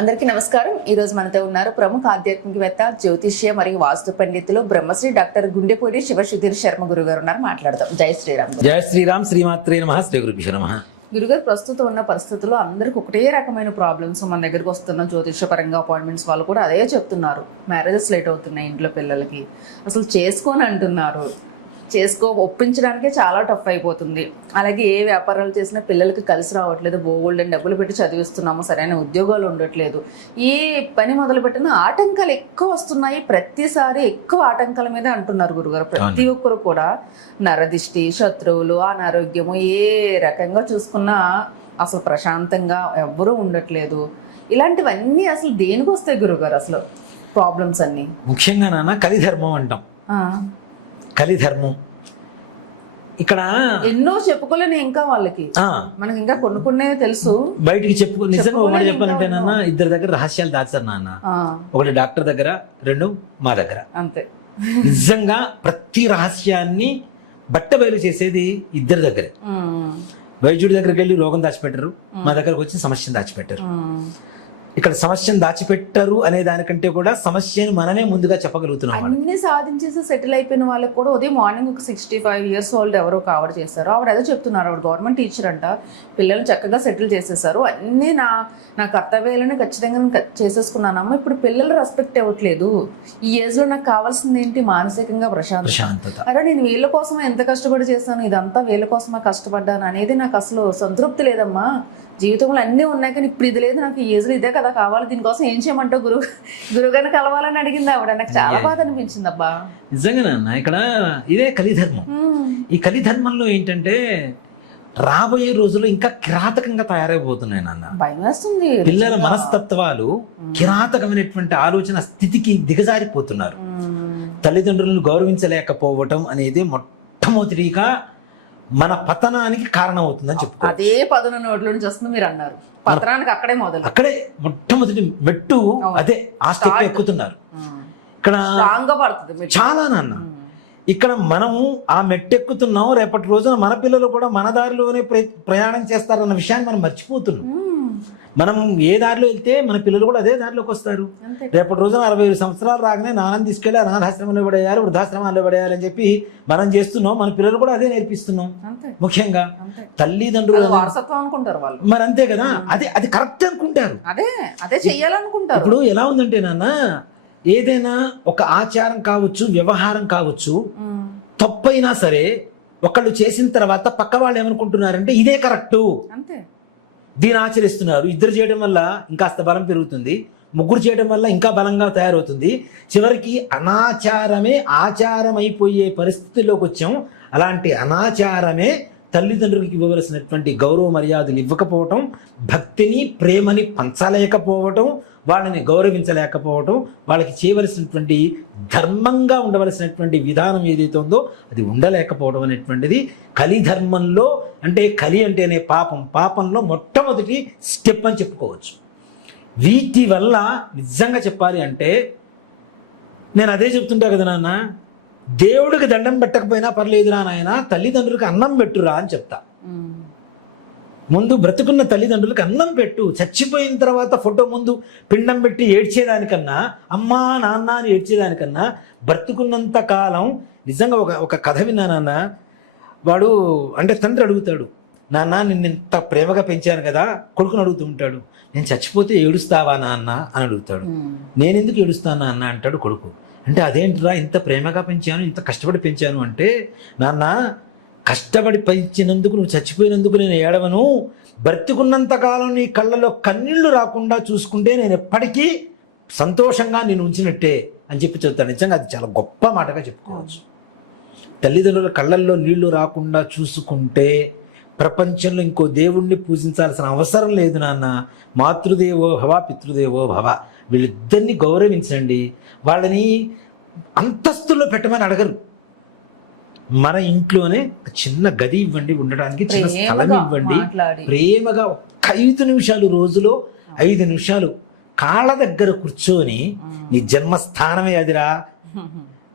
అందరికీ నమస్కారం. ఈ రోజు మనతో ఉన్నారు ప్రముఖ ఆధ్యాత్మికవేత్త, జ్యోతిష్య మరియు వాస్తు పండితులు బ్రహ్మశ్రీ డాక్టర్ గుండెపూడి శివసుధీర్ శర్మ గురుగారు ఉన్నారు. మాట్లాడదాం. జై శ్రీరామ్. జై శ్రీరామ్. శ్రీమాత్రే నమః. శ్రీ గురుభ్యో నమః. గురుగారు, ప్రస్తుతం ఉన్న పరిస్థితుల్లో అందరికి ఒకటే రకమైన ప్రాబ్లమ్స్. మన దగ్గరకు వస్తున్న జ్యోతిష్య పరంగా అపాయింట్మెంట్స్ వాళ్ళు కూడా అదే చెప్తున్నారు. మ్యారేజెస్ లేట్ అవుతున్నాయి, ఇంట్లో పిల్లలకి అసలు చేసుకోని అంటున్నారు. ఒప్పించడానికే చాలా టఫ్ అయిపోతుంది. అలాగే ఏ వ్యాపారాలు చేసినా పిల్లలకి కలిసి రావట్లేదు. బోల్డెన్ డబ్బులు పెట్టి చదివిస్తున్నాము, సరైన ఉద్యోగాలు ఉండట్లేదు. ఏ పని మొదలు పెట్టినా ఆటంకాలు ఎక్కువ వస్తున్నాయి. ప్రతిసారి ఎక్కువ ఆటంకాల మీద అంటున్నారు గురుగారు. ప్రతి ఒక్కరు కూడా నరదిష్టి, శత్రువులు, అనారోగ్యము, ఏ రకంగా చూసుకున్నా అసలు ప్రశాంతంగా ఎవ్వరూ ఉండట్లేదు. ఇలాంటివన్నీ అసలు దేనికి వస్తాయి గురుగారు? అసలు ప్రాబ్లమ్స్ అన్ని ముఖ్యంగా నాన్న కలిధర్మం అంటాం. కలిధర్మం ఇక్కడ ఎన్నో చెప్పుకోలేని ఇంకా వాళ్ళకి మనకి ఇంకా కొన్ని తెలుసు, బయటికి చెప్పుకో. నిజంగా ఒకటి చెప్పాలంటే నాన్న, ఇద్దరి దగ్గర రహస్యాలు దాచారు నాన్న. ఒకటి డాక్టర్ దగ్గర, రెండు మా దగ్గర. అంతే. నిజంగా ప్రతి రహస్యాన్ని బట్ట బయలు చేసేది ఇద్దరి దగ్గరే. వైద్యుడి దగ్గరికి వెళ్ళి రోగం దాచిపెట్టరు, మా దగ్గరకు వచ్చి సమస్యను దాచిపెట్టరు. ఇక్కడ సమస్యను దాచిపెట్టారు అనే దానికంటే కూడా సమస్యను మనమే ముందుగా చెప్పగలుగుతున్నాం. అన్ని సాధించేసి సెటిల్ అయిపోయిన వాళ్ళకి కూడా ఉదయం మార్నింగ్ ఒక 65 years ఓల్డ్ ఎవరో ఆవిడ చేస్తారు. ఆవిడ ఏదో చెప్తున్నారు, ఆవిడ గవర్నమెంట్ టీచర్ అంట. పిల్లల్ని చక్కగా సెటిల్ చేసేసారు. అన్నీ నా కర్తవ్యాలను ఖచ్చితంగా చేసేసుకున్నానమ్మా. ఇప్పుడు పిల్లలు రెస్పెక్ట్ ఇవ్వట్లేదు. ఈ ఏజ్ లో నాకు కావాల్సింది ఏంటి? మానసికంగా ప్రశాంతత. అరే నేను వీళ్ళ కోసం ఎంత కష్టపడి చేశాను, ఇదంతా వీళ్ళ కోసమే కష్టపడ్డాను అనేది నాకు అసలు సంతృప్తి లేదమ్మా. జీవితంలో అన్నీ ఉన్నాయి కానీ ఇప్పుడు ఇది లేదు, నాకు ఈ ఏజ్లో ఇదే కదా కావాలి. దీనికోసం ఏం చేయమంటావు గురుగారిని కలవాలని అడిగింది ఆవిడ. నాకు చాలా బాధ అనిపించింది అబ్బా. నిజంగా నాన్న, ఇక్కడ ఇదే కలిధర్మం. ఈ కలిధర్మంలో ఏంటంటే రాబోయే రోజుల్లో ఇంకా కిరాతకంగా తయారైపోతున్నాయి నాన్న. భయం వేస్తుంది. పిల్లల మనస్తత్వాలు కిరాతకమైనటువంటి ఆలోచన స్థితికి దిగజారిపోతున్నారు. తల్లిదండ్రులను గౌరవించలేకపోవటం అనేది మొట్టమొదటిగా మన పతనానికి కారణం అవుతుందని చెప్పుకో. అదే పదున నోట్ల నుంచి వస్తుంది మీరు అన్నారు. పతనానికి అక్కడే మొదలు, అక్కడే మొట్టమొదటి మెట్టు అదే. ఆ స్టెప్ ఎక్కుతున్నారు ఇక్కడ చాలా నాన్న. ఇక్కడ మనము ఆ మెట్టెక్కుతున్నాం. రేపటి రోజున మన పిల్లలు కూడా మన దారిలోనే ప్రయాణం చేస్తారన్న విషయాన్ని మనం మర్చిపోతున్నాం. మనం ఏ దారిలో వెళ్తే మన పిల్లలు కూడా అదే దారిలోకి వస్తారు. రేపటి రోజున 65 సంవత్సరాలు రాగానే నాన్నని తీసుకెళ్ళి అనాథాశ్రమంలో పడేయాలి, వృద్ధాశ్రమాల్లో పడేయాలని చెప్పి మనం చేస్తున్నాం. మన పిల్లలు కూడా అదే నేర్పిస్తున్నాం. ముఖ్యంగా తల్లిదండ్రులు వారసత్వం అనుకుంటారు వాళ్ళు. మరి అంతే కదా, అది కరెక్ట్ అనుకుంటారు, అదే చెయ్యాలనుకుంటారు. ఇప్పుడు ఎలా ఉందంటే నాన్న, ఏదైనా ఒక ఆచారం కావచ్చు, వ్యవహారం కావచ్చు, తప్పైనా సరే ఒకళ్ళు చేసిన తర్వాత పక్క వాళ్ళు ఏమనుకుంటున్నారంటే ఇదే కరెక్టు, అంతే, దీన్ని ఆచరిస్తున్నారు. ఇద్దరు చేయడం వల్ల ఇంకాస్త బలం పెరుగుతుంది, ముగ్గురు చేయడం వల్ల ఇంకా బలంగా తయారవుతుంది. చివరికి అనాచారమే ఆచారం అయిపోయే పరిస్థితుల్లోకి వచ్చాం. అలాంటి అనాచారమే తల్లిదండ్రులకి ఇవ్వవలసినటువంటి గౌరవ మర్యాదలు ఇవ్వకపోవటం, భక్తిని ప్రేమని పంచలేకపోవటం, వాళ్ళని గౌరవించలేకపోవటం, వాళ్ళకి చేయవలసినటువంటి ధర్మంగా ఉండవలసినటువంటి విధానం ఏదైతే ఉందో అది ఉండలేకపోవడం అనేటువంటిది కలిధర్మంలో. అంటే కలి అంటేనే పాపం, పాపంలో మొట్టమొదటి స్టెప్ అని చెప్పుకోవచ్చు. వీటి వల్ల నిజంగా చెప్పాలి అంటే నేను అదే చెప్తుంటా కదా నాన్న, దేవుడికి దండం పెట్టకపోయినా పర్లేదురా నాయన, తల్లిదండ్రులకు అన్నం పెట్టురా అని చెప్తా. ముందు బ్రతుకున్న తల్లిదండ్రులకు అన్నం పెట్టు. చచ్చిపోయిన తర్వాత ఫోటో ముందు పిండం పెట్టి ఏడ్చేదానికన్నా, అమ్మా నాన్న అని ఏడ్చేదానికన్నా బ్రతుకున్నంత కాలం. నిజంగా ఒక కథ విన్నా నాన్న. వాడు అంటే తండ్రి అడుగుతాడు, నాన్న నిన్ను ఇంత ప్రేమగా పెంచాను కదా. కొడుకుని అడుగుతూ ఉంటాడు, నేను చచ్చిపోతే ఏడుస్తావా నాన్న అని అడుగుతాడు. నేనెందుకు ఏడుస్తానా అన్న అంటాడు కొడుకు. అంటే అదేంటిరా, ఇంత ప్రేమగా పెంచాను, ఇంత కష్టపడి పెంచాను అంటే, నాన్న కష్టపడి పెంచినందుకు నువ్వు చచ్చిపోయినందుకు నేను ఏడవను. బ్రతికున్నంత కాలం నీ కళ్ళలో కన్నీళ్లు రాకుండా చూసుకుంటే నేను ఎప్పటికీ సంతోషంగా నేను ఉంచినట్టే అని చెప్పి చెప్తాను. నిజంగా అది చాలా గొప్ప మాటగా చెప్పుకోవచ్చు. తల్లిదండ్రుల కళ్ళల్లో నీళ్లు రాకుండా చూసుకుంటే ప్రపంచంలో ఇంకో దేవుణ్ణి పూజించాల్సిన అవసరం లేదు నాన్న. మాతృదేవో భవ, పితృదేవో భవ. వీళ్ళిద్దరిని గౌరవించండి. వాళ్ళని అంతస్తుల్లో పెట్టమని అడగరు. మన ఇంట్లోనే చిన్న గది ఇవ్వండి, ఉండడానికి చిన్న స్థలం ఇవ్వండి. ప్రేమగా 5 నిమిషాలు, రోజులో 5 నిమిషాలు కాళ్ళ దగ్గర కూర్చొని, నీ జన్మస్థానమే అదిరా,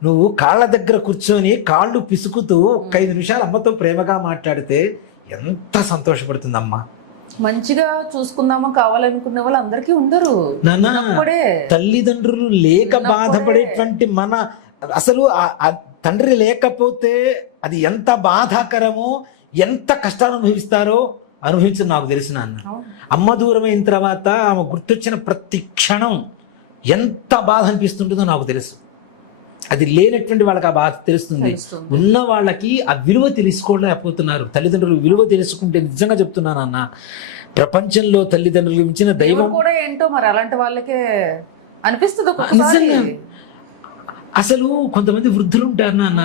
నువ్వు కాళ్ళ దగ్గర కూర్చొని కాళ్ళు పిసుకుతూ 5 నిమిషాలు అమ్మతో ప్రేమగా మాట్లాడితే ఎంత సంతోషపడుతుందమ్మా. మంచిగా చూసుకుందామా కావాలనుకునే వాళ్ళు అందరికీ ఉండరు. నాన్న ఉన్నప్పుడే తల్లిదండ్రులు లేక బాధపడేటువంటి మన అసలు ఆ తండ్రి లేకపోతే అది ఎంత బాధాకరమో, ఎంత కష్టాలు అనుభవించడం నాకు తెలుసు నాన్న. అమ్మ దూరమైన తర్వాత ఆమె గుర్తొచ్చిన ప్రతి క్షణం ఎంత బాధ అనిపిస్తుంటుందో నాకు తెలుసు. అది లేనటువంటి వాళ్ళకి ఆ బాధ తెలుస్తుంది. ఉన్న వాళ్ళకి ఆ విలువ తెలుసుకోలేకపోతున్నారు. తల్లిదండ్రులు విలువ తెలుసుకుంటే నిజంగా చెప్తున్నాను అన్న, ప్రపంచంలో తల్లిదండ్రులు మించిన దైవం కూడా ఏంటో మరి అలాంటి వాళ్ళకే అనిపిస్తుంది. నిజంగా అసలు కొంతమంది వృద్ధులు ఉంటారు నాన్న,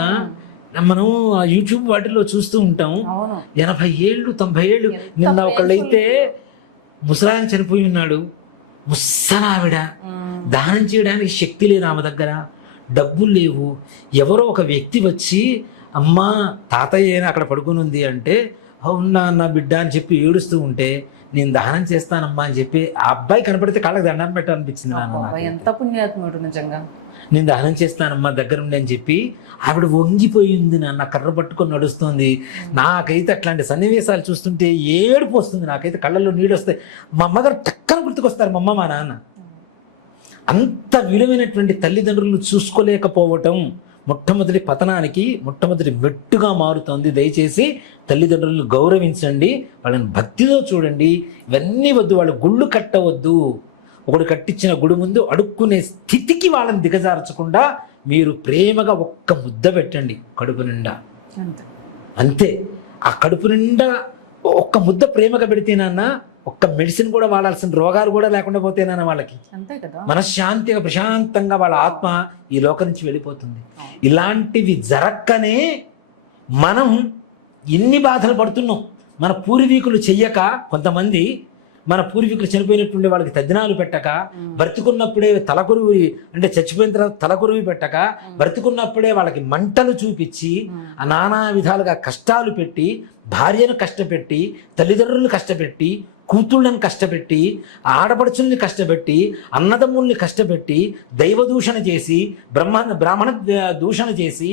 మనం యూట్యూబ్ వాటిలో చూస్తూ ఉంటాం, 80 ఏళ్ళు 90 ఏళ్ళు. నిన్న ఒకళ్ళైతే ముసలాయన చనిపోయి ఉన్నాడు, ముసలావిడ, దానం చేయడానికి శక్తి లేదు ఆమె దగ్గర, డబ్బులు లేవు. ఎవరో ఒక వ్యక్తి వచ్చి అమ్మా తాతయ్య అక్కడ పడుకుని ఉంది అంటే, అవునా అన్న బిడ్డ అని చెప్పి ఏడుస్తూ ఉంటే, నేను దానం చేస్తానమ్మా అని చెప్పి ఆ అబ్బాయి కనపడితే కాళ్ళకి దండం పెట్టాలనిపించింది నాన్న. ఎంత పుణ్యాత్ముడు నిజంగా. నేను దానం చేస్తానమ్మా దగ్గరుండి అని చెప్పి ఆవిడ వంగిపోయింది నాన్న, కర్ర పట్టుకొని నడుస్తుంది. నాకైతే అట్లాంటి సన్నివేశాలు చూస్తుంటే ఏడుపు వస్తుంది, నాకైతే కళ్ళల్లో నీళ్ళు వస్తాయి. మా అమ్మగారు టక్కన గుర్తుకొస్తారు, మా అమ్మ మా నాన్న. అంత విలువైనటువంటి తల్లిదండ్రులను చూసుకోలేకపోవటం మొట్టమొదటి పతనానికి మొట్టమొదటి మెట్టుగా మారుతుంది. దయచేసి తల్లిదండ్రులను గౌరవించండి, వాళ్ళని భక్తితో చూడండి. ఇవన్నీ వద్దు, వాళ్ళు గుళ్ళు కట్టవద్దు. ఒకడు కట్టించిన గుడి ముందు అడుక్కునే స్థితికి వాళ్ళని దిగజార్చకుండా మీరు ప్రేమగా ఒక్క ముద్ద పెట్టండి కడుపు నిండా, అంతే. ఆ కడుపు నిండా ఒక్క ముద్ద ప్రేమగా పెడితేనన్నా ఒక్క మెడిసిన్ కూడా వాడాల్సిన రోగాలు కూడా లేకుండా పోతేనన్నా వాళ్ళకి మనశ్శాంతిగా ప్రశాంతంగా వాళ్ళ ఆత్మ ఈ లోకం నుంచి వెళ్ళిపోతుంది. ఇలాంటివి జరక్కనే మనం ఎన్ని బాధలు పడుతున్నాం. మన పూర్వీకులు చెయ్యక, కొంతమంది మన పూర్వీకులు చనిపోయినట్టుండే వాళ్ళకి తద్దినాలు పెట్టక, బ్రతుకున్నప్పుడే తలకొరువి అంటే చచ్చిపోయిన తర్వాత తలకొరువి పెట్టక, బ్రతుకున్నప్పుడే వాళ్ళకి మంటలు చూపించి నానా విధాలుగా కష్టాలు పెట్టి, భార్యను కష్టపెట్టి, తల్లిదండ్రులను కష్టపెట్టి, కూతుళ్ళని కష్టపెట్టి, ఆడపడుచుల్ని కష్టపెట్టి, అన్నదమ్ముల్ని కష్టపెట్టి, దైవదూషణ చేసి, బ్రాహ్మణ దూషణ చేసి,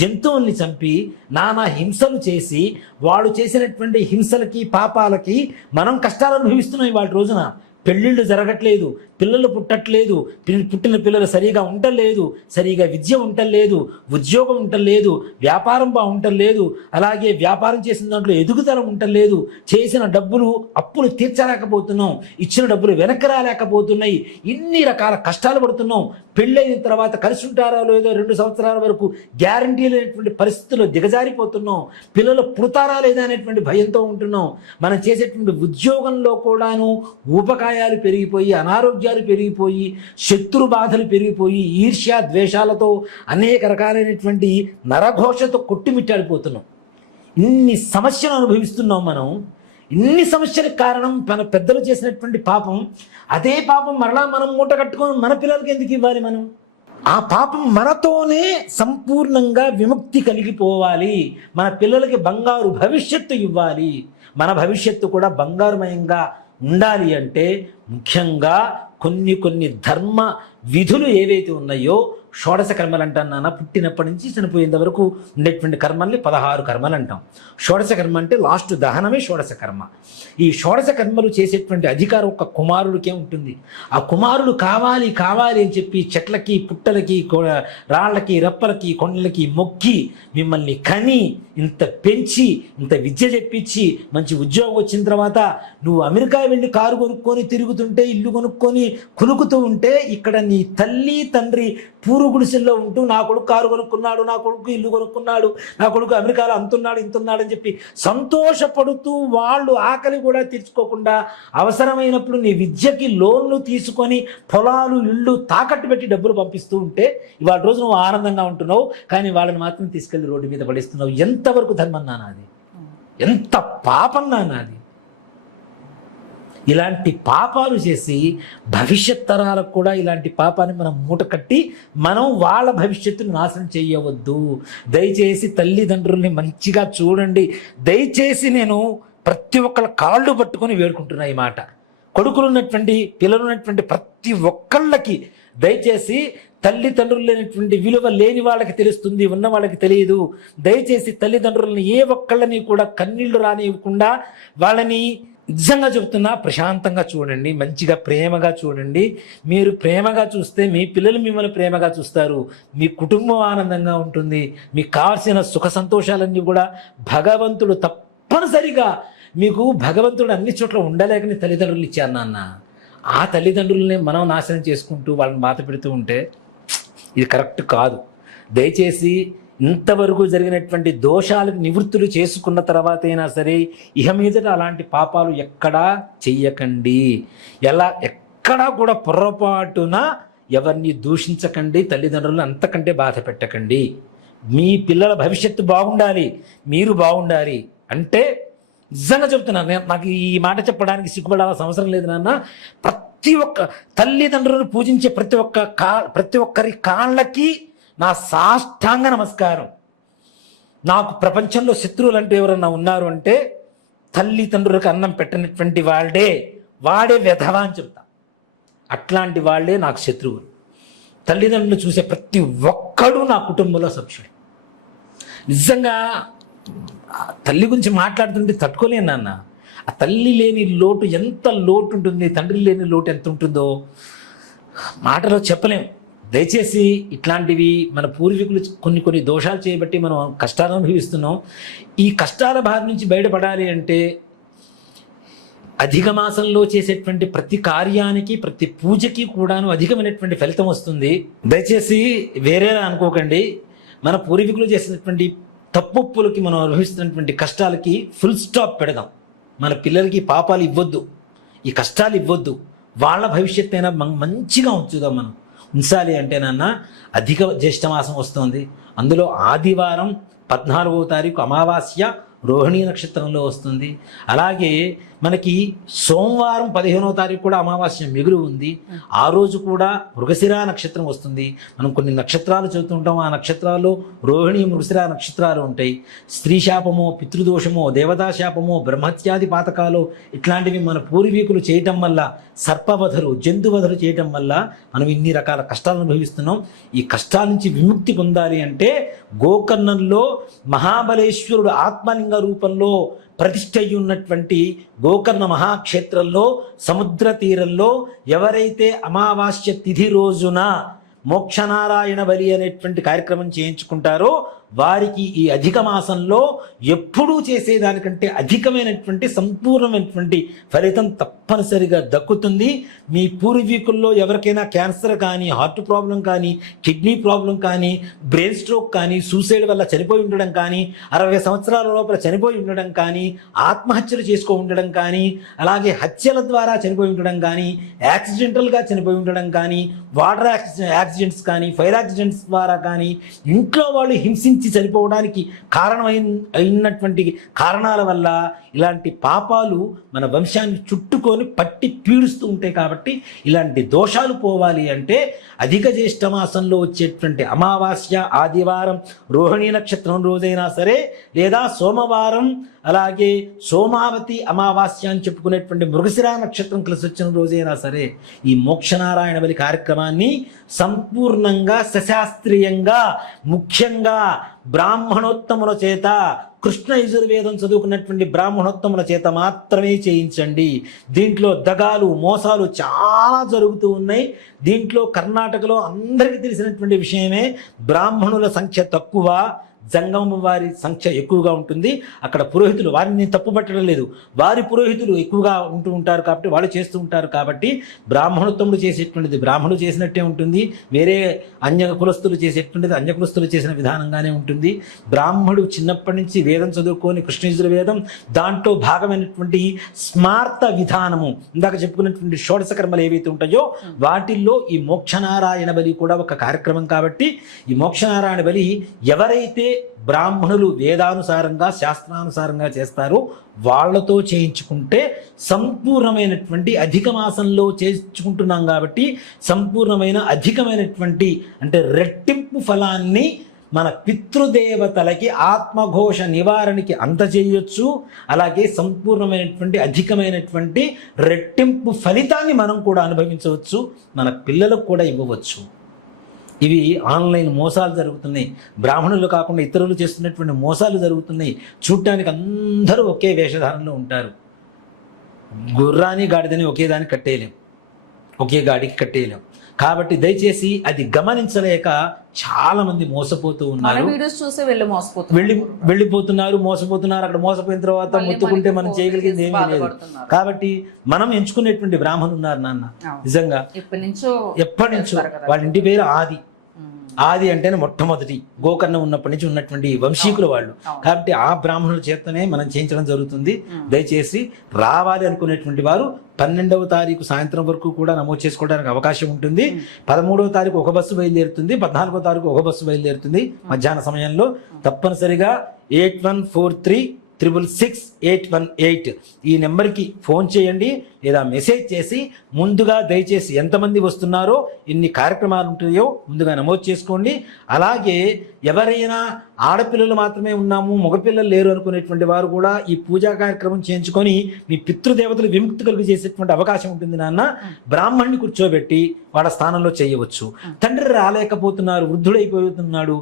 జంతువుల్ని చంపి, నానా హింసలు చేసి, వాళ్ళు చేసినటువంటి హింసలకి పాపాలకి మనం కష్టాలు అనుభవిస్తున్నాం. ఇవాళ రోజున పెళ్ళిళ్ళు జరగట్లేదు, పిల్లలు పుట్టట్లేదు, పుట్టిన పిల్లలు సరిగా ఉండలేదు, సరిగా విద్య ఉండలేదు, ఉద్యోగం ఉండలేదు, వ్యాపారం బాగుంటలేదు, అలాగే వ్యాపారం చేసిన దాంట్లో ఎదుగుదల ఉండలేదు, చేసిన డబ్బులు అప్పులు తీర్చలేకపోతున్నాం, ఇచ్చిన డబ్బులు వెనక్కి రాలేకపోతున్నాయి, ఇన్ని రకాల కష్టాలు పడుతున్నాం. పెళ్ళైన తర్వాత కలిసి ఉంటారో లేదో 2 సంవత్సరాల వరకు గ్యారంటీ లేనటువంటి పరిస్థితుల్లో దిగజారిపోతున్నాం. పిల్లలు పుడతారా లేదా అనేటువంటి భయంతో ఉంటున్నాం. మనం చేసేటువంటి ఉద్యోగంలో కూడాను ఊపకాయాలు పెరిగిపోయి, అనారోగ్యాలు పెరిగిపోయి, శత్రు బాధలు పెరిగిపోయి, ఈర్ష్య ద్వేషాలతో అనేక రకాలైనటువంటి నరఘోషతో కొట్టిమిట్టాడిపోతున్నాం. ఇన్ని సమస్యలు అనుభవిస్తున్నాం మనం. ఇన్ని సమస్యలకు కారణం మన పెద్దలు చేసినటువంటి పాపం. అదే పాపం మరలా మనం మూట కట్టుకొని మన పిల్లలకి ఎందుకు ఇవ్వాలి? మనం ఆ పాపం మనతోనే సంపూర్ణంగా విముక్తి కలిగిపోవాలి. మన పిల్లలకి బంగారు భవిష్యత్తు ఇవ్వాలి. మన భవిష్యత్తు కూడా బంగారుమయంగా ఉండాలి అంటే ముఖ్యంగా కొన్ని ధర్మ విధులు ఏవైతే ఉన్నాయో, షోడశ కర్మలు అంటాం నాన్న. పుట్టినప్పటి నుంచి చనిపోయేంత వరకు ఉండేటువంటి కర్మల్ని 16 కర్మలు అంటాం. షోడశ కర్మ అంటే లాస్ట్ దహనమే షోడశ కర్మ. ఈ షోడశ కర్మలు చేసేటువంటి అధికారం ఒక కుమారుడికే ఉంటుంది. ఆ కుమారుడు కావాలి అని చెప్పి చెట్లకి, పుట్టలకి, రాళ్ళకి, రప్పలకి, కొండలకి మొక్కి, మిమ్మల్ని కని, ఇంత పెంచి, ఇంత విద్య చెప్పించి, మంచి ఉద్యోగం వచ్చిన తర్వాత నువ్వు అమెరికా వెళ్ళి కారు కొనుక్కొని తిరుగుతుంటే, ఇల్లు కొనుక్కొని కులుకుతూ ఉంటే, ఇక్కడ నీ తల్లి తండ్రి పూర్వ గుడిసెల్లో ఉంటూ నా కొడుకు కారు కొనుక్కున్నాడు, నా కొడుకు ఇల్లు కొనుక్కున్నాడు, నా కొడుకు అమెరికాలో ఇంతున్నాడు అని చెప్పి సంతోషపడుతూ, వాళ్ళు ఆకలి కూడా తీర్చుకోకుండా అవసరమైనప్పుడు నీ విద్యకి లోన్లు తీసుకొని పొలాలు ఇళ్ళు తాకట్టు పెట్టి డబ్బులు పంపిస్తూ ఉంటే ఇవాళ రోజు నువ్వు ఆనందంగా ఉంటున్నావు. కానీ వాళ్ళని మాత్రం తీసుకెళ్లి రోడ్డు మీద పడేస్తున్నావు. ఎంతవరకు ధర్మం నానాది? ఎంత పాపం నానాది? ఇలాంటి పాపాలు చేసి భవిష్యత్ తరాలకు కూడా ఇలాంటి పాపాన్ని మనం మూట కట్టి మనం వాళ్ళ భవిష్యత్తును నాశనం చేయవద్దు. దయచేసి తల్లిదండ్రుల్ని మంచిగా చూడండి. దయచేసి నేను ప్రతి ఒక్కళ్ళ కాళ్ళు పట్టుకొని వేడుకుంటున్నా ఈ మాట. కొడుకులు ఉన్నటువంటి, పిల్లలు ఉన్నటువంటి ప్రతి ఒక్కళ్ళకి దయచేసి తల్లిదండ్రులు లేనటువంటి విలువ లేని వాళ్ళకి తెలుస్తుంది, ఉన్న వాళ్ళకి తెలియదు. దయచేసి తల్లిదండ్రులని ఏ ఒక్కళ్ళని కూడా కన్నీళ్లు రానివ్వకుండా వాళ్ళని నిజంగా చెప్తున్నా, ప్రశాంతంగా చూడండి, మంచిగా ప్రేమగా చూడండి. మీరు ప్రేమగా చూస్తే మీ పిల్లలు మిమ్మల్ని ప్రేమగా చూస్తారు, మీ కుటుంబం ఆనందంగా ఉంటుంది, మీకు కావాల్సిన సుఖ సంతోషాలన్నీ కూడా భగవంతుడు తప్పనిసరిగా మీకు భగవంతుడు అన్ని చోట్ల ఉండలేకని తల్లిదండ్రులు ఇచ్చారు నాన్న. ఆ తల్లిదండ్రులని మనం నాశనం చేసుకుంటూ వాళ్ళని బాధ పెడుతూ ఉంటే ఇది కరెక్ట్ కాదు. దయచేసి ఇంతవరకు జరిగినటువంటి దోషాలకు నివృత్తులు చేసుకున్న తర్వాత అయినా సరే ఇహ మీదట అలాంటి పాపాలు ఎక్కడా చెయ్యకండి. ఎక్కడా కూడా పొరపాటున ఎవరిని దూషించకండి, తల్లిదండ్రులను అంతకంటే బాధ పెట్టకండి. మీ పిల్లల భవిష్యత్తు బాగుండాలి, మీరు బాగుండాలి అంటే నిజంగా చెప్తున్నాను. నాకు ఈ మాట చెప్పడానికి సిగ్గుపడాల్సిన అవసరం లేదు నాన్న. ప్రతి ఒక్క తల్లిదండ్రులను పూజించే ప్రతి ఒక్కరి కాళ్ళకి నా సాష్టాంగ నమస్కారం. నాకు ప్రపంచంలో శత్రువులు అంటూ ఎవరన్నా ఉన్నారు అంటే తల్లిదండ్రులకు అన్నం పెట్టినటువంటి వాడే వెధవ అని చెప్తా. అట్లాంటి వాళ్ళే నాకు శత్రువులు. తల్లిదండ్రులు చూసే ప్రతి ఒక్కడు నా కుటుంబంలో సభ్యుడు. నిజంగా తల్లి గురించి మాట్లాడుతుంటే తట్టుకోలేను నాన్న. ఆ తల్లి లేని లోటు ఎంత లోటు ఉంటుంది, తండ్రి లేని లోటు ఎంత ఉంటుందో మాటలో చెప్పలేం. దయచేసి ఇట్లాంటివి మన పూర్వీకులు కొన్ని దోషాలు చేయబట్టి మనం కష్టాలు అనుభవిస్తున్నాం. ఈ కష్టాల బారి నుంచి బయటపడాలి అంటే అధిక మాసంలో చేసేటువంటి ప్రతి కార్యానికి, ప్రతి పూజకి కూడాను అధికమైనటువంటి ఫలితం వస్తుంది. దయచేసి వేరేలా అనుకోకండి. మన పూర్వీకులు చేసినటువంటి తప్పులకి మనం అనుభవిస్తున్నటువంటి కష్టాలకి ఫుల్ స్టాప్ పెడదాం. మన పిల్లలకి పాపాలు ఇవ్వద్దు, ఈ కష్టాలు ఇవ్వద్దు. వాళ్ళ భవిష్యత్తు అయినా మంచిగా ఉంచుదాం. మనం ఉంచాలి అంటే నాన్న అధిక జ్యేష్ఠమాసం వస్తుంది. అందులో ఆదివారం 14వ తారీఖు అమావాస్య రోహిణీ నక్షత్రంలో వస్తుంది. అలాగే మనకి సోమవారం 15వ తారీఖు కూడా అమావాస్య మిగులు ఉంది. ఆ రోజు కూడా మృగశిర నక్షత్రం వస్తుంది. మనం కొన్ని నక్షత్రాలు చదువుతుంటాం, ఆ నక్షత్రాల్లో రోహిణి మృగశిర నక్షత్రాలు ఉంటాయి. స్త్రీ శాపమో, పితృదోషమో, దేవతా శాపమో, బ్రహ్మత్యాది పాతకాలు ఇట్లాంటివి మన పూర్వీకులు చేయటం వల్ల, సర్పవధలు, జంతువధలు చేయటం వల్ల మనం ఇన్ని రకాల కష్టాలను అనుభవిస్తున్నాం. ఈ కష్టాల నుంచి విముక్తి పొందాలి అంటే గోకర్ణంలో మహాబలేశ్వరుడు ఆత్మలింగ రూపంలో ప్రతిష్ఠ అయి ఉన్నటువంటి గోకర్ణ మహాక్షేత్రంలో సముద్ర తీరంలో ఎవరైతే అమావాస్య తిథి రోజున మోక్షనారాయణ బలి అనేటువంటి కార్యక్రమం చేయించుకుంటారో వారికి ఈ అధిక మాసంలో ఎప్పుడూ చేసేదానికంటే అధికమైనటువంటి సంపూర్ణమైనటువంటి ఫలితం తప్పనిసరిగా దక్కుతుంది. మీ పూర్వీకుల్లో ఎవరికైనా క్యాన్సర్ కానీ, హార్ట్ ప్రాబ్లం కానీ, కిడ్నీ ప్రాబ్లం కానీ, బ్రెయిన్ స్ట్రోక్ కానీ, సూసైడ్ వల్ల చనిపోయి ఉండడం కానీ, 60 సంవత్సరాల లోపల చనిపోయి ఉండడం కానీ, ఆత్మహత్యలు చేసుకో ఉండడం కానీ, అలాగే హత్యల ద్వారా చనిపోయి ఉండడం కానీ, యాక్సిడెంటల్గా చనిపోయి ఉండడం కానీ, వాటర్ యాక్సిడెంట్స్ కానీ, ఫైర్ యాక్సిడెంట్స్ ద్వారా కానీ, ఇంట్లో వాళ్ళు హింసించి చనిపోవడానికి అయినటువంటి కారణాల వల్ల ఇలాంటి పాపాలు మన వంశాన్ని చుట్టుకొని పట్టి పీడుస్తూ ఉంటాయి. కాబట్టి ఇలాంటి దోషాలు పోవాలి అంటే అధిక జ్యేష్ఠ మాసంలో వచ్చేటువంటి అమావాస్య, ఆదివారం, రోహిణీ నక్షత్రం రోజైనా సరే, లేదా సోమవారం, అలాగే సోమావతి అమావాస్య అని చెప్పుకునేటువంటి మృగశిర నక్షత్రం కలిసి వచ్చిన రోజైనా సరే ఈ మోక్షనారాయణ బలి కార్యక్రమాన్ని సంపూర్ణంగా సశాస్త్రీయంగా, ముఖ్యంగా బ్రాహ్మణోత్తముల చేత, కృష్ణ యజుర్వేదం చదువుకున్నటువంటి బ్రాహ్మణోత్తముల చేత మాత్రమే చేయించండి. దీంట్లో దగాలు, మోసాలు చాలా జరుగుతూ ఉన్నాయి. దీంట్లో కర్ణాటకలో అందరికీ తెలిసినటువంటి విషయమే, బ్రాహ్మణుల సంఖ్య తక్కువ, జంగమ వారి సంఖ్య ఎక్కువగా ఉంటుంది. అక్కడ పురోహితులు, వారిని నేను తప్పుపట్టడం లేదు, వారి పురోహితులు ఎక్కువగా ఉంటూ ఉంటారు కాబట్టి వాళ్ళు చేస్తూ ఉంటారు. కాబట్టి బ్రాహ్మణోత్తములు చేసేటువంటిది బ్రాహ్మణులు చేసినట్టే ఉంటుంది, వేరే అన్య కులస్తులు చేసేటువంటిది అన్య కులస్తులు చేసిన విధానంగానే ఉంటుంది. బ్రాహ్మణుడు చిన్నప్పటి నుంచి వేదం చదువుకొని కృష్ణ యజుర్వేదం, దాంట్లో భాగమైనటువంటి స్మార్త విధానము, ఇందాక చెప్పుకున్నటువంటి షోడశ కర్మలు ఏవైతే ఉంటాయో వాటిల్లో ఈ మోక్షనారాయణ బలి కూడా ఒక కార్యక్రమం. కాబట్టి ఈ మోక్షనారాయణ బలి ఎవరైతే బ్రాహ్మణులు వేదానుసారంగా, శాస్త్రానుసారంగా చేస్తారో వాళ్లతో చేయించుకుంటే సంపూర్ణమైనటువంటి అధిక మాసంలో చేయించుకుంటున్నాం కాబట్టి సంపూర్ణమైన అధికమైనటువంటి అంటే రెట్టింపు ఫలాన్ని మన పితృదేవతలకి ఆత్మఘోష నివారణకి అందజేయొచ్చు. అలాగే సంపూర్ణమైనటువంటి అధికమైనటువంటి రెట్టింపు ఫలితాన్ని మనం కూడా అనుభవించవచ్చు, మన పిల్లలకు కూడా ఇవ్వవచ్చు. ఇవి ఆన్లైన్ మోసాలు జరుగుతున్నాయి, బ్రాహ్మణులు కాకుండా ఇతరులు చేస్తున్నటువంటి మోసాలు జరుగుతున్నాయి. చూడటానికి అందరూ ఒకే వేషధారణలో ఉంటారు. గుర్రాన్ని గాడిదని ఒకే దాన్ని కట్టేయలేం, ఒకే గాడికి కట్టేయలేం. కాబట్టి దయచేసి అది గమనించలేక చాలా మంది మోసపోతూ మన ఉన్నారు, వీడియోస్ చూసి వెళ్ళిపోతున్నారు, మోసపోతున్నారు. అక్కడ మోసపోయిన తర్వాత మళ్ళీ ముత్తుకుంటే మనకి మనం ఫోన్ చేయగలిగింది చేసి ఏమీ లేదు. బాధపడుతున్నారు. కాబట్టి మనం ఎంచుకునేటువంటి బ్రాహ్మణులు ఉన్నారు నాన్న, అవును. నిజంగా ఎప్పటి నుంచో ఎప్పటి వాళ్ళ ఇంటి పేరు ఆది. ఆది అంటేనే మొట్టమొదటి గోకర్ణ ఉన్నప్పటి నుంచి ఉన్నటువంటి వంశీకులు వాళ్ళు. కాబట్టి ఆ బ్రాహ్మణుల చేతనే మనం చేయించడం జరుగుతుంది. దయచేసి రావాలి అనుకునేటువంటి వారు 12వ తారీఖు సాయంత్రం వరకు కూడా నమోదు చేసుకోవడానికి అవకాశం ఉంటుంది. 13వ తారీఖు ఒక బస్సు బయలుదేరుతుంది, 14వ తారీఖు ఒక బస్సు బయలుదేరుతుంది మధ్యాహ్న సమయంలో. తప్పనిసరిగా 8143666818 ఈ నెంబర్కి ఫోన్ చేయండి లేదా మెసేజ్ చేసి ముందుగా దయచేసి ఎంతమంది వస్తున్నారో, ఎన్ని కార్యక్రమాలు ఉంటాయో ముందుగా నమోదు చేసుకోండి. అలాగే ఎవరైనా ఆడపిల్లలు మాత్రమే ఉన్నాము, మగపిల్లలు లేరు అనుకునేటువంటి వారు కూడా ఈ పూజా కార్యక్రమం చేయించుకొని మీ పితృదేవతలు విముక్తి కలుగు చేసేటువంటి అవకాశం ఉంటుంది నాన్న. బ్రాహ్మణ్ణి కూర్చోబెట్టి వాళ్ళ స్థానంలో చేయవచ్చు. తండ్రి రాలేకపోతున్నారు, వృద్ధుడైపోతున్నాడు,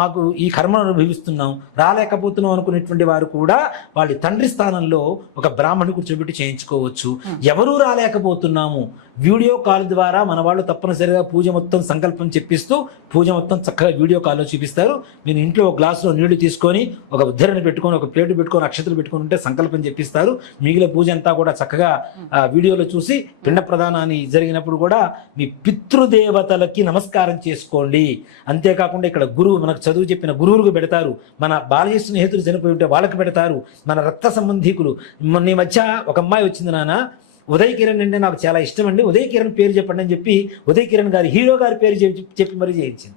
మాకు ఈ కర్మను అనుభవిస్తున్నాం, రాలేకపోతున్నాం అనుకునేటువంటి వారు కూడా వాళ్ళ తండ్రి స్థానంలో ఒక బ్రాహ్మణ్ణి కూర్చోబెట్టి చేయించుకోవచ్చు. ఎవరూ రాలేకపోతున్నాము, వీడియో కాల్ ద్వారా మన వాళ్ళు తప్పనిసరిగా పూజ మొత్తం సంకల్పం చెప్పిస్తూ పూజ మొత్తం చక్కగా వీడియో కాల్లో చూపిస్తారు. మీరు ఇంట్లో ఒక గ్లాసులో నీళ్లు తీసుకొని ఒక ఉద్ధరణ పెట్టుకొని ఒక ప్లేట్ పెట్టుకొని అక్షతలు పెట్టుకొని ఉంటే సంకల్పం చెప్పిస్తారు. మిగిలిన పూజ అంతా కూడా చక్కగా వీడియోలో చూసి పిండ ప్రదానాన్ని జరిగినప్పుడు కూడా మీ పితృదేవతలకి నమస్కారం చేసుకోండి. అంతేకాకుండా ఇక్కడ గురువు మనకు చదువు చెప్పిన గురువులకు పెడతారు, మన బాల్య స్నేహితులు చనిపోయి ఉంటే వాళ్ళకి పెడతారు, మన రక్త సంబంధికులు. మొన్న ఈ మధ్య ఒక అమ్మాయి వచ్చింది నాన్న, ఉదయ్ కిరణ్ అంటే నాకు చాలా ఇష్టం అండి, ఉదయ్ కిరణ్ పేరు చెప్పండి అని చెప్పి ఉదయ్ కిరణ్ గారి హీరో గారి పేరు చెప్పి మరీ చేయించింది.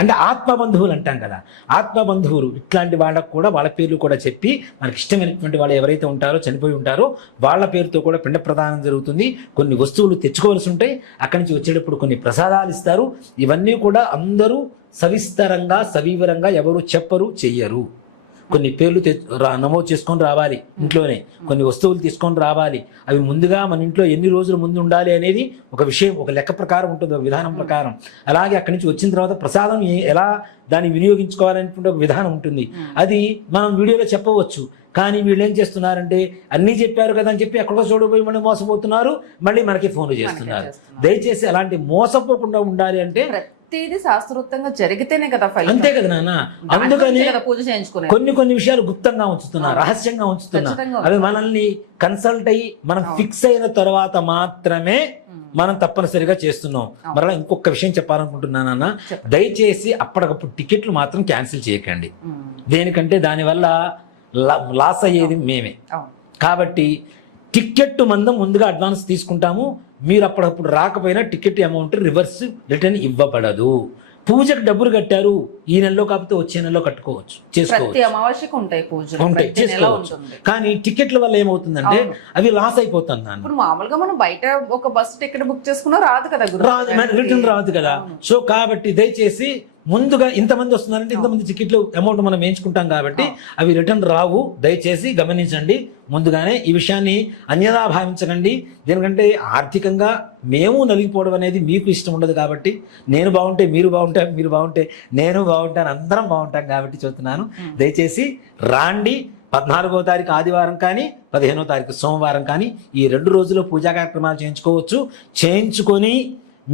అంటే ఆత్మబంధువులు అంటాం కదా, ఆత్మబంధువులు ఇట్లాంటి వాళ్ళకు కూడా వాళ్ళ పేర్లు కూడా చెప్పి మనకి ఇష్టమైనటువంటి వాళ్ళు ఎవరైతే ఉంటారో చనిపోయి ఉంటారో వాళ్ళ పేరుతో కూడా పిండ ప్రదానం జరుగుతుంది. కొన్ని వస్తువులు తెచ్చుకోవాల్సి ఉంటాయి, అక్కడి నుంచి వచ్చేటప్పుడు కొన్ని ప్రసాదాలు ఇస్తారు. ఇవన్నీ కూడా అందరూ సవిస్తరంగా సవివరంగా ఎవరు చెప్పరు, చెయ్యరు. కొన్ని పేర్లు నమోదు చేసుకొని రావాలి, ఇంట్లోనే కొన్ని వస్తువులు తీసుకొని రావాలి. అవి ముందుగా మన ఇంట్లో ఎన్ని రోజుల ముందు ఉండాలి అనేది ఒక విషయం, ఒక లెక్క ప్రకారం ఉంటుంది, ఒక విధానం ప్రకారం. అలాగే అక్కడి నుంచి వచ్చిన తర్వాత ప్రసాదం ఎలా దాన్ని వినియోగించుకోవాలనేటువంటి ఒక విధానం ఉంటుంది. అది మనం వీడియోలో చెప్పవచ్చు. కానీ వీళ్ళు ఏం చేస్తున్నారంటే అన్నీ చెప్పారు కదా అని చెప్పి ఎక్కడో చూడబోయి మళ్ళీ మోసపోతున్నారు, మళ్ళీ మనకి ఫోన్లు చేస్తున్నారు. దయచేసి అలాంటి మోసపోకుండా ఉండాలి అంటే ప్రతిదీ శాస్త్రోక్తంగా జరిగితేనే కదా ఫలితం. అంతే కదా నాన్న. అందుకని పూజ చేయించుకునే కొన్ని విషయాలు గుప్తంగా ఉంచుతున్నారు, రహస్యంగా ఉంచుతున్నారు. అవి మనల్ని కన్సల్ట్ అయ్యి మనం ఫిక్స్ అయిన తర్వాత మాత్రమే మనం తప్పనిసరిగా చేస్తున్నాం. మరలా ఇంకొక విషయం చెప్పాలనుకుంటున్నానన్న, దయచేసి అప్పటికప్పుడు టికెట్లు మాత్రం క్యాన్సిల్ చేయకండి. దేనికంటే దానివల్ల లాస్ అయ్యేది మేమే. కాబట్టి టికెట్ మందం ముందుగా అడ్వాన్స్ తీసుకుంటాము. మీరు అప్పుడప్పుడు రాకపోయినా టికెట్ అమౌంట్ రిటర్న్ ఇవ్వబడదు. పూజకు డబ్బులు కట్టారు, ఈ నెలలో కాకపోతే వచ్చే నెలలో కట్టుకోవచ్చు, చేసుకోవచ్చు, చేసుకోవచ్చు. కానీ టికెట్ల వల్ల ఏమవుతుందంటే అవి లాస్ అయిపోతుంది. ఇప్పుడు మామూలుగా మనం బయట ఒక బస్ టికెట్ బుక్ చేసుకున్నా రాదు కదా, రిటర్న్ రాదు కదా. సో కాబట్టి దయచేసి ముందుగా ఇంతమంది వస్తున్నారంటే ఇంతమంది టికెట్లు అమౌంట్ మనం వేయించుకుంటాం కాబట్టి అవి రిటర్న్ రావు. దయచేసి గమనించండి ముందుగానే. ఈ విషయాన్ని అన్యదా భావించకండి. దేనికంటే ఆర్థికంగా మేము నలిగిపోవడం అనేది మీకు ఇష్టం ఉండదు. కాబట్టి నేను బాగుంటే మీరు బాగుంటారు, మీరు బాగుంటే నేను బాగుంటాను, అందరం బాగుంటాం కాబట్టి చెబుతున్నాను. దయచేసి రాండి. 14వ తారీఖు ఆదివారం కానీ 15వ తారీఖు సోమవారం కానీ ఈ 2 రోజుల్లో పూజా కార్యక్రమాలు చేయించుకోవచ్చు. చేయించుకొని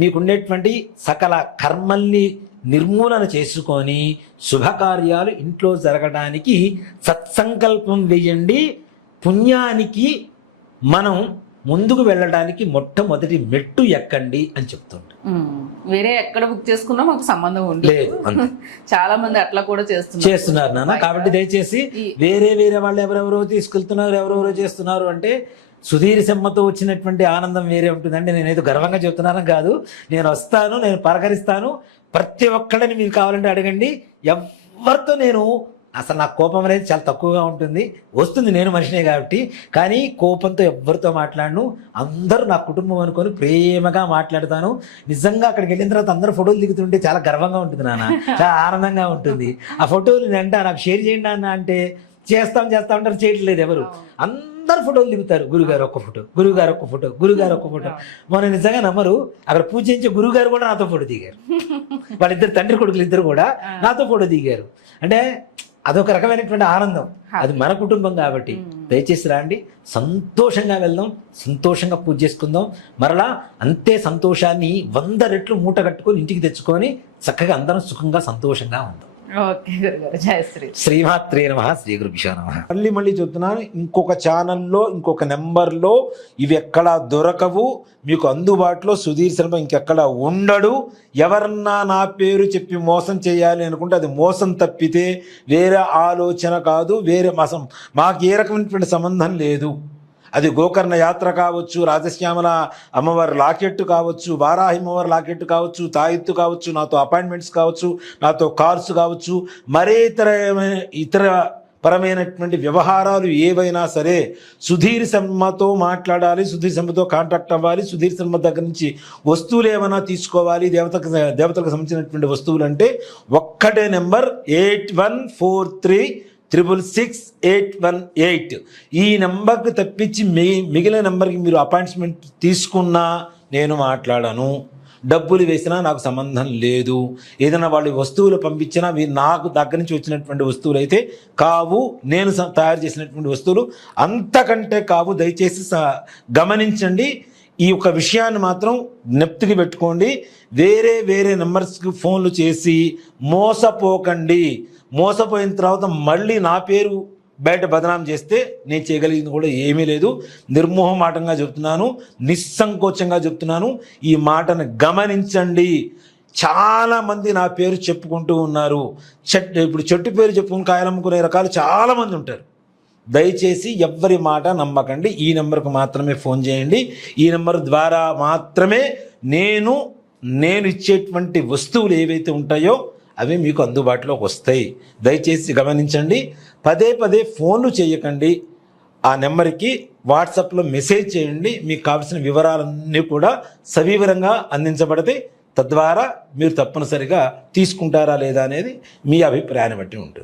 మీకుండేటువంటి సకల కర్మల్ని నిర్మూలన చేసుకొని శుభకార్యాలు ఇంట్లో జరగడానికి సత్సంకల్పం వేయండి. పుణ్యానికి మనం ముందుకు వెళ్ళడానికి మొట్టమొదటి మెట్టు ఎక్కండి అని చెప్తుంటారు. వేరే ఎక్కడ బుక్ చేసుకున్నా మాకు సంబంధం ఉండలేదు. చాలా మంది అట్లా కూడా చేస్తున్నారు నాన్న. కాబట్టి దయచేసి వేరే వాళ్ళు ఎవరెవరో తీసుకెళ్తున్నారు, ఎవరెవరో చేస్తున్నారు అంటే సుధీర్ సెమ్మతో వచ్చినటువంటి ఆనందం వేరే ఉంటుందండి. నేనేదో గర్వంగా చెప్తున్నాను కాదు, నేను వస్తాను, నేను పలకరిస్తాను. ప్రతి ఒక్కడిని మీరు కావాలంటే అడగండి. ఎవరితో నేను అసలు నాకు కోపం అనేది చాలా తక్కువగా ఉంటుంది, వస్తుంది, నేను మనిషినే కాబట్టి. కానీ కోపంతో ఎవరితో మాట్లాడను. అందరూ నా కుటుంబం అనుకొని ప్రేమగా మాట్లాడతాను. నిజంగా అక్కడికి వెళ్ళిన తర్వాత అందరూ ఫోటోలు దిగుతుంటే చాలా గర్వంగా ఉంటుంది నాన్న, చాలా ఆనందంగా ఉంటుంది. ఆ ఫోటోలు అంటే నాకు షేర్ చేయండి అన్న అంటే చేస్తాం అంటారు, చేయట్లేదు ఎవరు. అందరు ఫోటోలు దిగుతారు. గురుగారు ఒక్క ఫోటో, గురుగారు ఒక్క ఫోటో, గురుగారు ఒక్క ఫోటో. మన నిజంగా నమ్మరు, అక్కడ పూజ చేయించే గురుగారు కూడా నాతో ఫోటో దిగారు. వాళ్ళిద్దరు తండ్రి కొడుకులు ఇద్దరు కూడా నాతో ఫోటో దిగారు. అంటే అదొక రకమైనటువంటి ఆనందం. అది మన కుటుంబం కాబట్టి దయచేసి రండి, సంతోషంగా వెళ్దాం, సంతోషంగా పూజ చేసుకుందాం. మరలా అంతే సంతోషాన్ని 100 రెట్లు మూట కట్టుకొని ఇంటికి తెచ్చుకొని చక్కగా అందరం సుఖంగా సంతోషంగా ఉందాం. ఓకే గురుగారు, జయ శ్రీ. శ్రీమాత్రే నమః, శ్రీ గురుభ్యో నమః. మళ్ళీ చెప్తున్నాను, ఇంకొక ఛానల్లో ఇంకొక నెంబర్లో ఇవి ఎక్కడా దొరకవు మీకు అందుబాటులో. సుధీర్ శర్మ ఇంకెక్కడ ఉండడు. ఎవరన్నా నా పేరు చెప్పి మోసం చేయాలి అనుకుంటే అది మోసం తప్పితే వేరే ఆలోచన కాదు, వేరే మాకు ఏ రకమైనటువంటి సంబంధం లేదు. అది గోకర్ణ యాత్ర కావచ్చు, రాజశ్యామల అమ్మవారి లాకెట్టు కావచ్చు, వారాహి అమ్మవారి లాకెట్టు కావచ్చు, తాయెత్తు కావచ్చు, నాతో అపాయింట్మెంట్స్ కావచ్చు, నాతో కార్స్ కావచ్చు, మరే ఇతర పరమైనటువంటి వ్యవహారాలు ఏవైనా సరే సుధీర్ శర్మతో మాట్లాడాలి, సుధీర్ శర్మతో కాంటాక్ట్ అవ్వాలి. సుధీర్ శర్మ దగ్గర నుంచి వస్తువులు ఏమైనా తీసుకోవాలి, దేవతలకు సంబంధించినటువంటి వస్తువులు అంటే ఒక్కటే నెంబర్ 8143666818. ఈ నెంబర్కి తప్పించి మిగిలిన నెంబర్కి మీరు అపాయింట్మెంట్ తీసుకున్నా నేను మాట్లాడను, డబ్బులు వేసినా నాకు సంబంధం లేదు. ఏదైనా వాళ్ళు వస్తువులు పంపించినా నాకు దగ్గర నుంచి వచ్చినటువంటి వస్తువులు అయితే కావు, నేను తయారు చేసినటువంటి వస్తువులు అంతకంటే కావు. దయచేసి గమనించండి. ఈ యొక్క విషయాన్ని మాత్రం జ్ఞప్తికి పెట్టుకోండి. వేరే నెంబర్స్కి ఫోన్లు చేసి మోసపోకండి. మోసపోయిన తర్వాత మళ్ళీ నా పేరు బయట బదనాం చేస్తే నేను చేయగలిగింది కూడా ఏమీ లేదు. నిర్మోహమాటంగా చెప్తున్నాను, నిస్సంకోచంగా చెప్తున్నాను. ఈ మాటను గమనించండి. చాలామంది నా పేరు చెప్పుకుంటూ ఉన్నారు. ఇప్పుడు చెట్టు పేరు చెప్పుకుని కాయలమ్ముకునే రకాలు చాలామంది ఉంటారు. దయచేసి ఎవ్వరి మాట నమ్మకండి. ఈ నెంబర్కు మాత్రమే ఫోన్ చేయండి. ఈ నెంబర్ ద్వారా మాత్రమే నేను ఇచ్చేటువంటి వస్తువులు ఏవైతే ఉంటాయో అవి మీకు అందుబాటులోకి వస్తాయి. దయచేసి గమనించండి. పదే ఫోన్లు చేయకండి. ఆ నెంబర్కి వాట్సాప్లో మెసేజ్ చేయండి. మీకు కావాల్సిన వివరాలన్నీ కూడా సవివరంగా అందించబడతాయి. తద్వారా మీరు తప్పనిసరిగా తీసుకుంటారా లేదా అనేది మీ అభిప్రాయాన్ని బట్టి ఉంటుంది.